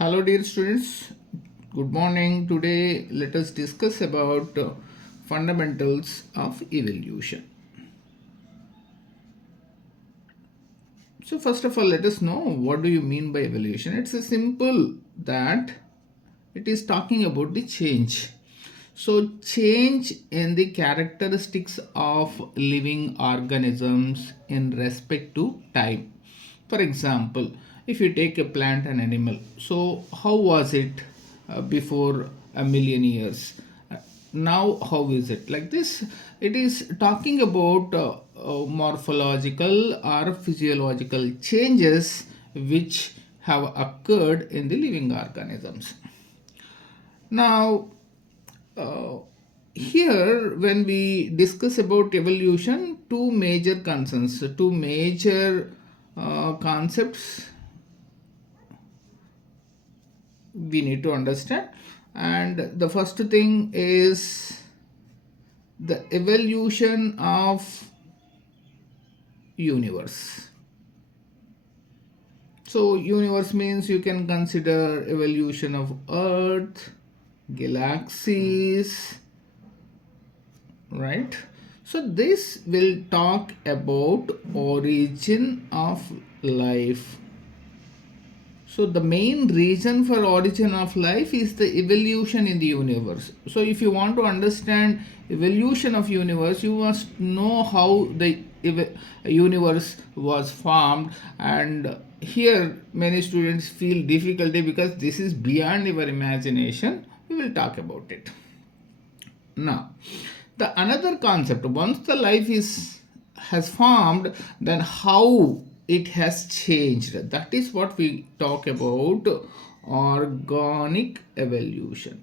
Hello dear students, good morning. Today let us discuss about fundamentals of evolution. So first of all, let us know what do you mean by evolution. It's a simple that it is talking about the change. So change in the characteristics of living organisms in respect to time. For example, if you take a plant and animal, so how was it before a million years? Now how is it? Like this, it is talking about morphological or physiological changes which have occurred in the living organisms. Now, uh, here when we discuss about evolution, two major concerns, two major concepts we need to understand. And the first thing is the evolution of universe. So universe means you can consider evolution of earth, galaxies, right? So this will talk about origin of life. So the main reason for origin of life is the evolution in the universe. So if you want to understand evolution of universe, you must know how the universe was formed. And here many students feel difficulty because this is beyond your imagination. We will talk about it. Now, the another concept, once the life is has formed, then how it has changed. That is what we talk about organic evolution.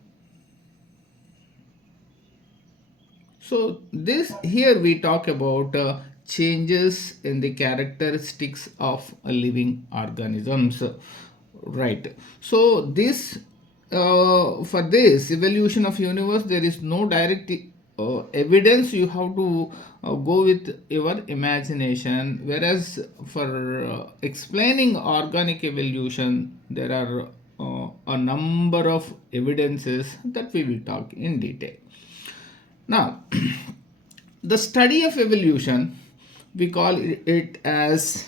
So this here we talk about changes in the characteristics of living organisms, right? So this for this evolution of universe, there is no direct evidence. You have to go with your imagination. Whereas for explaining organic evolution, there are a number of evidences that we will talk in detail. Now, the study of evolution, we call it as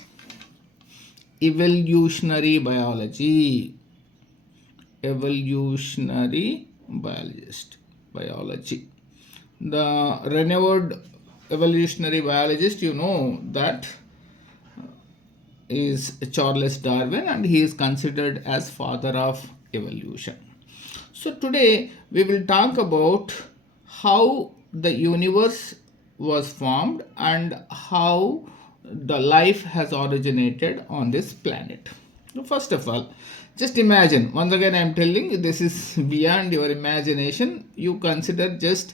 evolutionary biology. Evolutionary biology. The renowned evolutionary biologist, you know that is Charles Darwin, and he is considered as father of evolution. So today we will talk about how the universe was formed and how the life has originated on this planet. So first of all, just imagine, once again I am telling you, this is beyond your imagination. You consider just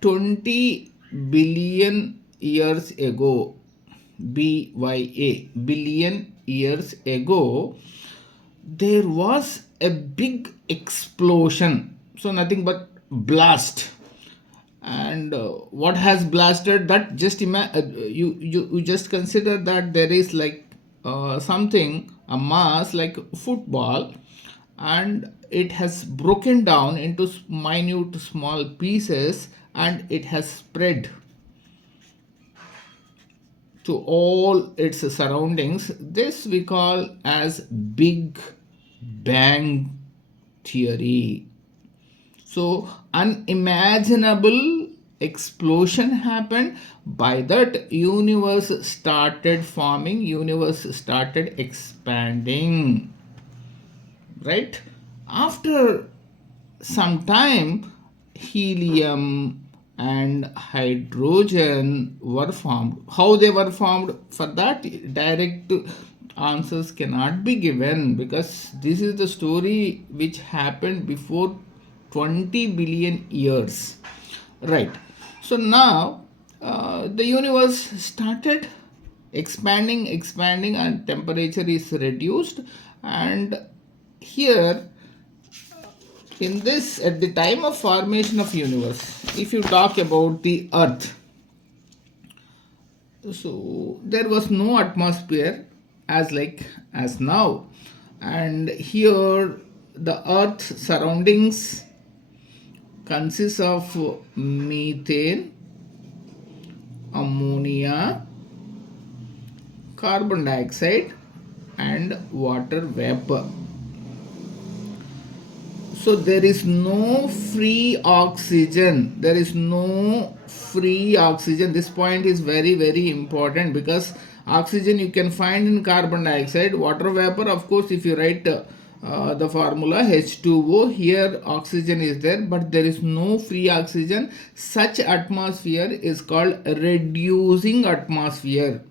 20 billion years ago, BYA, billion years ago, there was a big explosion. So nothing but blast. And what has blasted that? Just you just consider that there is like something, a mass like football, and it has broken down into minute small pieces, and it has spread to all its surroundings. This we call as Big Bang theory. So unimaginable explosion happened. By that, universe started forming, universe started expanding, right? After some time, helium and hydrogen were formed. How they were formed, for that direct answers cannot be given, because this is the story which happened before 20 billion years, right? So now the universe started expanding, and temperature is reduced. And here in this, at the time of formation of universe, if you talk about the earth, so there was no atmosphere as now. And here the Earth's surroundings consists of methane, ammonia, carbon dioxide, and water vapor. So there is no free oxygen. There is no free oxygen. This point is very, very important because oxygen you can find in carbon dioxide. Water vapor, of course, if you write the formula H2O, here oxygen is there, but there is no free oxygen. Such atmosphere is called reducing atmosphere.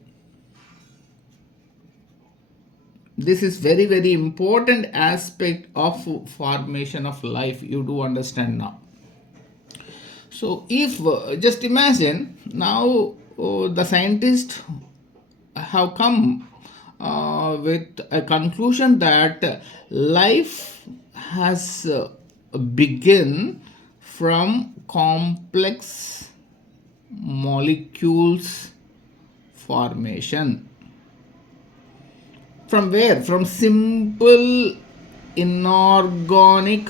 This is very, very important aspect of formation of life. You do understand now. So if just imagine now the scientists have come with a conclusion that life has begun from complex molecules formation. From where? From simple inorganic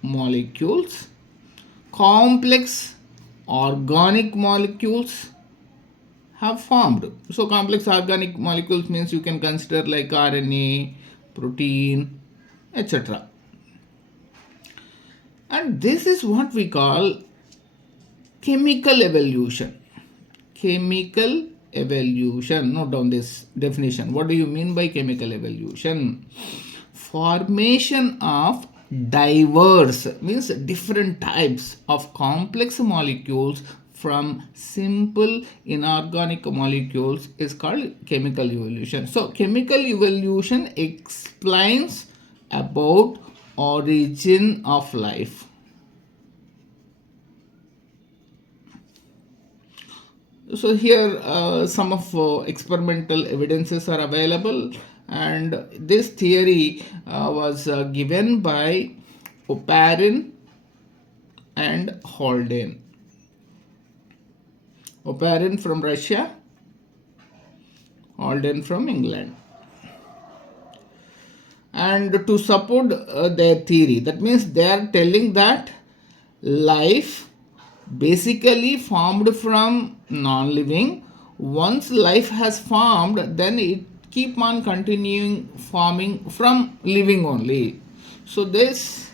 molecules, complex organic molecules have formed. So complex organic molecules means you can consider like RNA, protein, etc. And this is what we call chemical evolution. Chemical evolution. Note down this definition. What do you mean by chemical evolution? Formation of diverse, means different types of complex molecules from simple inorganic molecules is called chemical evolution. So chemical evolution explains about origin of life. So here some of experimental evidences are available, and this theory was given by Oparin and Haldane. Oparin from Russia, Haldane from England. And to support their theory, that means they are telling that life basically formed from non-living. Once life has formed, then it keep on continuing forming from living only. So this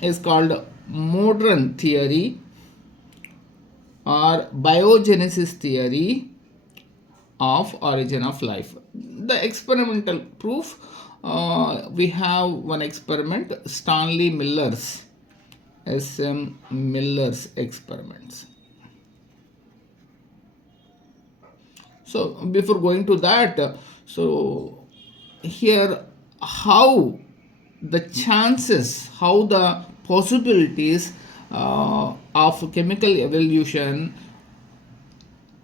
is called modern theory or biogenesis theory of origin of life. The experimental proof, we have one experiment, Stanley Miller's SM Miller's experiments. So before going to that, so here how the chances, how the possibilities of chemical evolution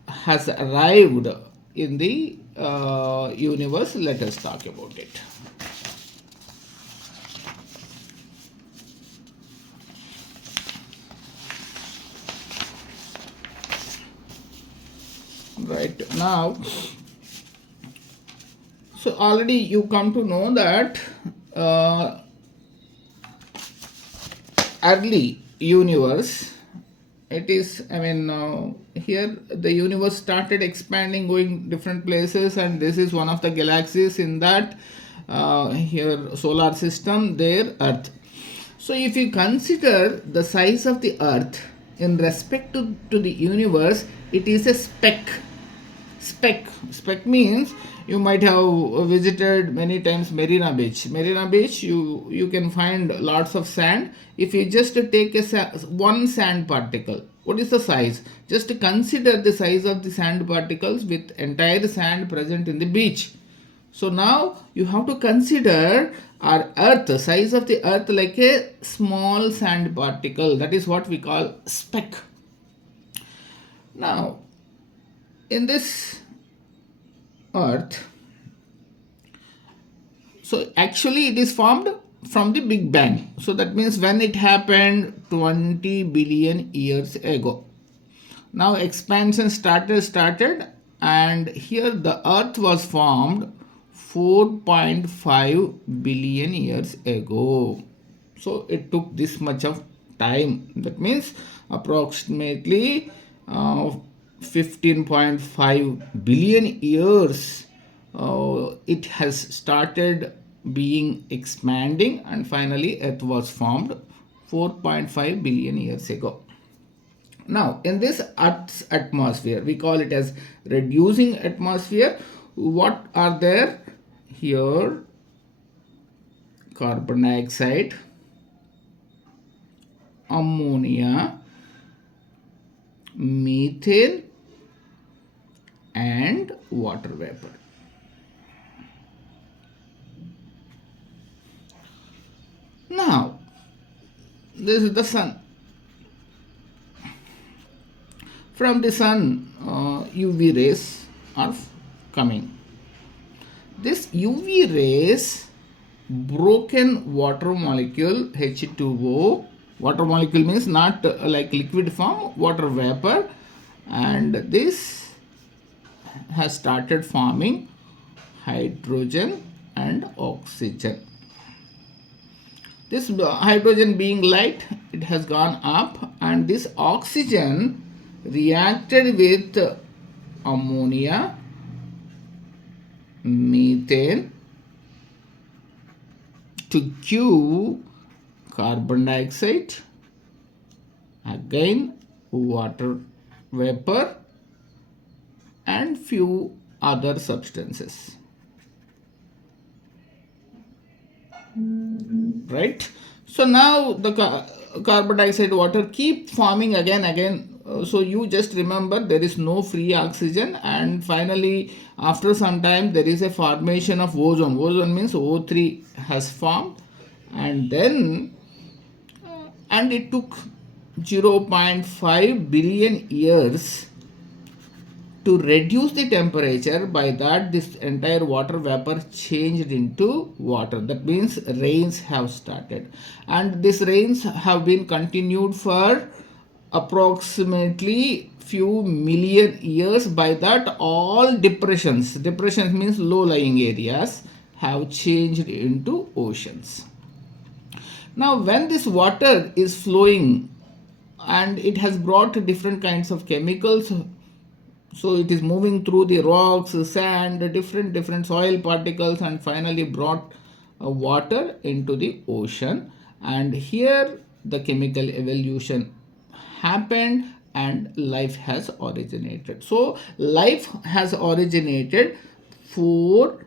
has arrived in the universe. Let us talk about it. Right now, so already you come to know that early universe, it is, I mean, here the universe started expanding, going different places, and this is one of the galaxies in that here solar system, there Earth. So if you consider the size of the Earth in respect to the universe, it is a speck. Speck means you might have visited many times Marina Beach. Marina Beach, you can find lots of sand. If you just take one sand particle, what is the size? Just consider the size of the sand particles with entire sand present in the beach. So now you have to consider our Earth, size of the Earth like a small sand particle. That is what we call speck. Now, in this Earth, so actually it is formed from the Big Bang. So that means when it happened 20 billion years ago. Now expansion started and here the Earth was formed 4.5 billion years ago. So it took this much of time. That means approximately 15.5 billion years it has started being expanding, and finally Earth was formed 4.5 billion years ago. Now, in this Earth's atmosphere, we call it as reducing atmosphere. What are there? Here, carbon dioxide, ammonia, methane, and water vapor. Now, this is the sun. From the sun, UV rays are coming. This UV rays broken water molecule H2O. Water molecule means not like liquid form, water vapor, and this has started forming hydrogen and oxygen. This hydrogen being light, it has gone up, and this oxygen reacted with ammonia, methane to give carbon dioxide, again water vapor, and few other substances. Right? So now the carbon dioxide, water keep forming again. So you just remember there is no free oxygen, and finally after some time there is a formation of ozone. Ozone means O3 has formed, and then and it took 0.5 billion years to reduce the temperature. By that, this entire water vapor changed into water. That means rains have started, and these rains have been continued for approximately few million years. By that, all depressions means low lying areas, have changed into oceans. Now when this water is flowing, and it has brought different kinds of chemicals, so it is moving through the rocks, sand, different soil particles, and finally brought water into the ocean. And here the chemical evolution happened and life has originated. So life has originated 4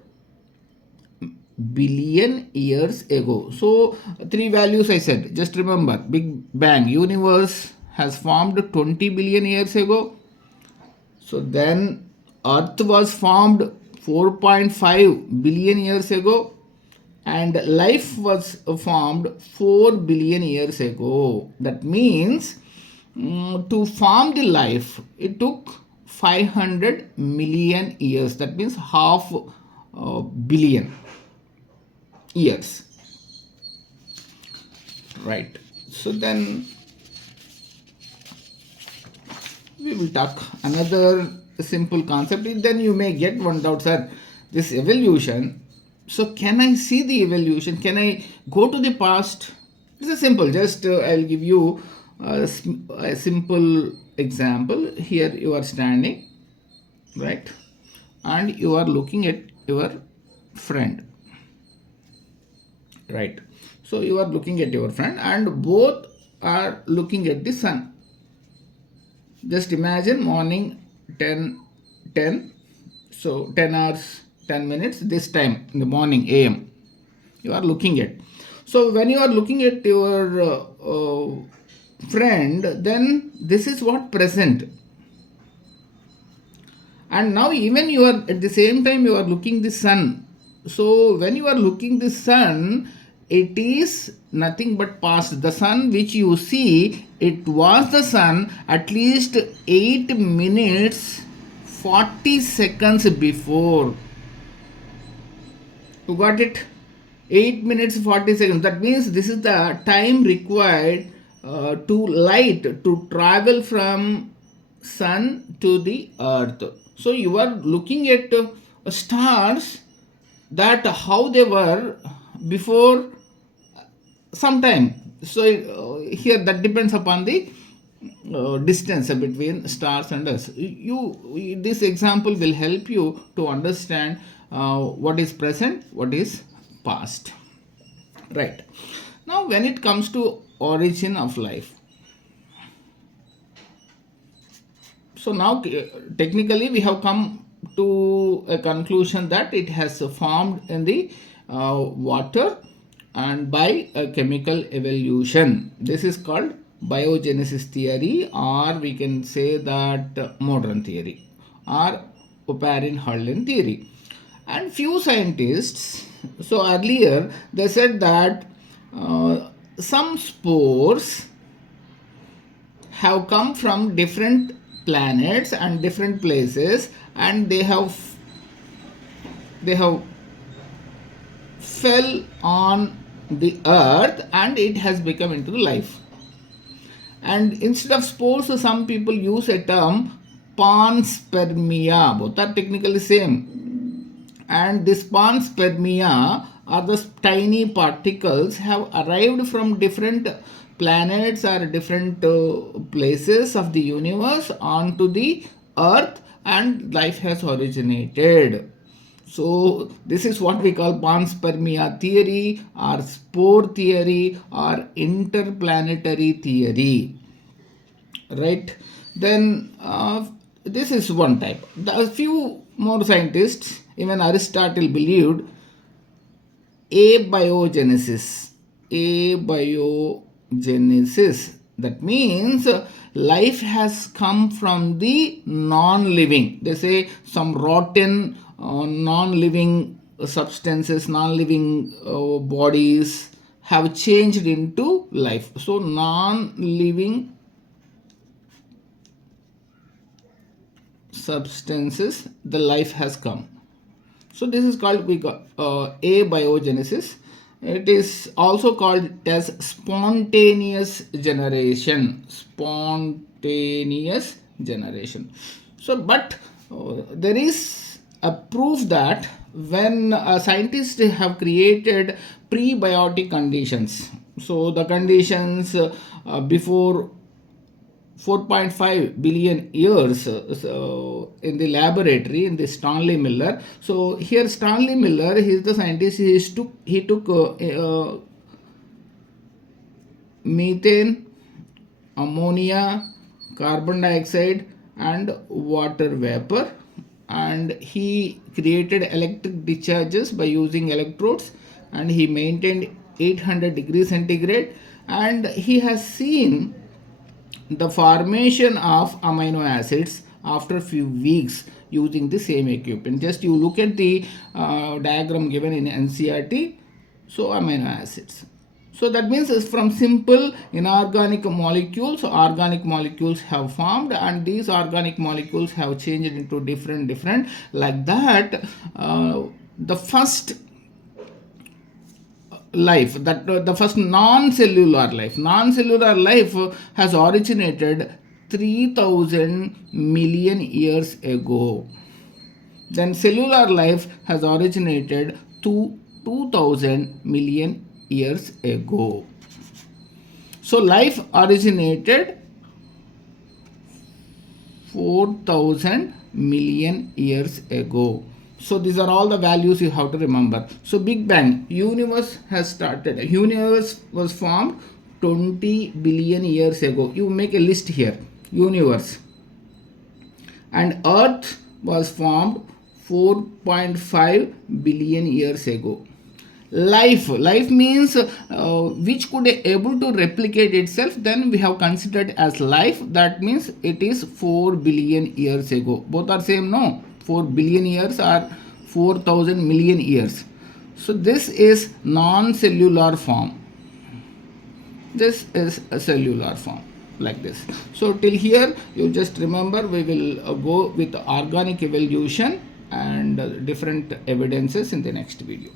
billion years ago. So three values I said, just remember: Big Bang, universe has formed 20 billion years ago. So then Earth was formed 4.5 billion years ago, and life was formed 4 billion years ago. That means to form the life, it took 500 million years. That means half billion years. Right. So then we will talk another simple concept. Then you may get one doubt, sir, this evolution. So can I see the evolution? Can I go to the past? This is simple. Just I'll give you a simple example. Here you are standing, right? And you are looking at your friend, right? So you are looking at your friend, and both are looking at the sun. Just imagine morning 10. So 10 hours 10 minutes, this time in the morning AM you are looking at. So when you are looking at your friend, then this is what present. And now even you are at the same time you are looking the sun. So when you are looking the sun, it is nothing but past. The sun which you see, it was the sun at least 8 minutes 40 seconds before. You got it? 8 minutes 40 seconds. That means this is the time required to light to travel from sun to the earth. So you are looking at stars that how they were before some time. So here that depends upon the distance between stars and us. This example will help you to understand what is present, what is past. Right. Now, when it comes to origin of life, so now technically we have come to a conclusion that it has formed in the water and by a chemical evolution. This is called biogenesis theory, or we can say that modern theory, or Oparin-Hurlin theory. And few scientists, so earlier they said that some spores have come from different planets and different places, and they have fell on the earth and it has become into life. And instead of spores, some people use a term panspermia. Both are technically same. And this panspermia are the tiny particles have arrived from different planets or different places of the universe onto the earth, and life has originated. So this is what we call panspermia theory, or spore theory, or interplanetary theory. Right? Then this is one type. A few more scientists, even Aristotle, believed abiogenesis. Abiogenesis. That means life has come from the non-living. They say some rotten, non-living substances, non-living bodies have changed into life. So non-living substances, the life has come. So this is called abiogenesis. It is also called as spontaneous generation. Spontaneous generation. So, but there is a proof that when scientists have created prebiotic conditions, so the conditions before 4.5 billion years in the laboratory in the Stanley Miller. So here Stanley Miller, he is the scientist. He took methane, ammonia, carbon dioxide, and water vapor, and he created electric discharges by using electrodes, and he maintained 800 degrees centigrade, and he has seen the formation of amino acids after a few weeks using the same equipment. Just you look at the diagram given in NCERT. So amino acids. So that means from simple inorganic molecules, organic molecules have formed, and these organic molecules have changed into different like that. The first life, that the first non-cellular life has originated 3000 million years ago. Then cellular life has originated 2000 million years ago. So life originated 4000 million years ago. So these are all the values you have to remember. So Big Bang, universe has started. Universe was formed 20 billion years ago. You make a list here. Universe. And Earth was formed 4.5 billion years ago. Life means which could be able to replicate itself, then we have considered as life. That means it is 4 billion years ago. Both are same, no? 4 billion years or 4000 million years. So this is non-cellular form. This is a cellular form, like this. So till here you just remember, we will go with organic evolution and different evidences in the next video.